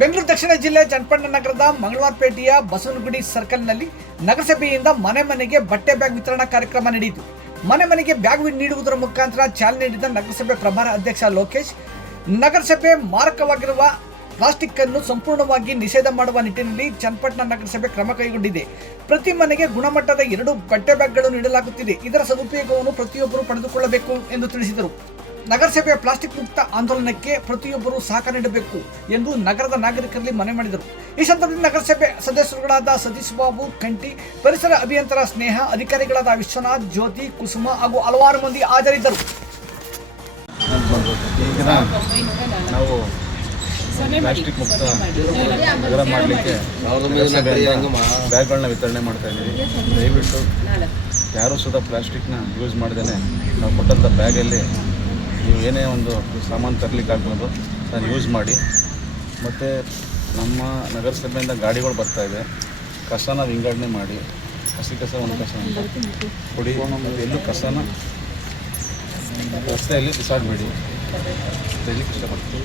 ಬೆಂಗಳೂರು ದಕ್ಷಿಣ ಜಿಲ್ಲೆ ಚನ್ನಪಟ್ಟಣ ನಗರದ ಮಂಗಳವಾರಪೇಟೆಯ ಬಸವನಗುಡಿ ಸರ್ಕಲ್ನಲ್ಲಿ ನಗರಸಭೆಯಿಂದ ಮನೆ ಮನೆಗೆ ಬಟ್ಟೆ ಬ್ಯಾಗ್ ವಿತರಣಾ ಕಾರ್ಯಕ್ರಮ ನಡೆಯಿತು. ಮನೆ ಮನೆಗೆ ಬ್ಯಾಗ್ ನೀಡುವುದರ ಮುಖಾಂತರ ಚಾಲನೆ ನೀಡಿದ ನಗರಸಭೆ ಪ್ರಭಾರ ಅಧ್ಯಕ್ಷ ಲೋಕೇಶ್, ನಗರಸಭೆ ಮಾರಕವಾಗಿರುವ ಪ್ಲಾಸ್ಟಿಕ್ ಅನ್ನು ಸಂಪೂರ್ಣವಾಗಿ ನಿಷೇಧ ಮಾಡುವ ನಿಟ್ಟಿನಲ್ಲಿ ಚನ್ನಪಟ್ಟಣ ನಗರಸಭೆ ಕ್ರಮ ಕೈಗೊಂಡಿದೆ. ಪ್ರತಿ ಮನೆಗೆ ಗುಣಮಟ್ಟದ 2 ಬಟ್ಟೆ ಬ್ಯಾಗ್ಗಳು ನೀಡಲಾಗುತ್ತಿದೆ. ಇದರ ಸದುಪಯೋಗವನ್ನು ಪ್ರತಿಯೊಬ್ಬರು ಪಡೆದುಕೊಳ್ಳಬೇಕು ಎಂದು ತಿಳಿಸಿದರು. ನಗರಸಭೆಯ ಪ್ಲಾಸ್ಟಿಕ್ ಮುಕ್ತ ಆಂದೋಲನಕ್ಕೆ ಪ್ರತಿಯೊಬ್ಬರು ಸಹಕಾರ ನೀಡಬೇಕು ಎಂದು ನಗರದ ನಾಗರಿಕರಲ್ಲಿ ಮನವಿ ಮಾಡಿದರು. ಈ ಸಂದರ್ಭದಲ್ಲಿ ನಗರಸಭೆ ಸದಸ್ಯರುಗಳಾದ ಸತೀಶ್ ಬಾಬು ಕಂಟಿ, ಪರಿಸರ ಅಭಿಯಂತರ ಸ್ನೇಹ, ಅಧಿಕಾರಿಗಳಾದ ವಿಶ್ವನಾಥ್, ಜ್ಯೋತಿ, ಕುಸುಮ ಹಾಗೂ ಹಲವಾರು ಮಂದಿ ಹಾಜರಿದ್ದರು. ನಾವು ಪ್ಲಾಸ್ಟಿಕ್ ಮುಕ್ತ ನಗರ ಮಾಡಲಿಕ್ಕೆ ಬ್ಯಾಗ್ಗಳನ್ನ ವಿತರಣೆ ಮಾಡ್ತಾ ಇದ್ದೀವಿ. ದಯವಿಟ್ಟು ಯಾರೂ ಸುಧಾ ಪ್ಲಾಸ್ಟಿಕ್ನ ಯೂಸ್ ಮಾಡ್ದೇ ನಾವು ಕೊಟ್ಟಂಥ ಬ್ಯಾಗಲ್ಲಿ ನೀವು ಏನೇ ಒಂದು ಸಾಮಾನು ತರಲಿಕ್ಕಾಗ್ಬೋದು ಅದನ್ನು ಯೂಸ್ ಮಾಡಿ. ಮತ್ತು ನಮ್ಮ ನಗರಸಭೆಯಿಂದ ಗಾಡಿಗಳು ಬರ್ತಾಯಿದೆ, ಕಸನ ವಿಂಗಡಣೆ ಮಾಡಿ ಹಸಿ ಕಸ ಒಣ ಕಸ ಅಂತ ಕೊಡಿ. ಮತ್ತು ಎಲ್ಲೂ ಕಸನ ರಸ್ತೆಯಲ್ಲಿ ಬಿಸಾಡಬೇಡಿ ಅಂತ ಹೇಳಲಿಕ್ಕೆ ಇಷ್ಟಪಡ್ತೀವಿ.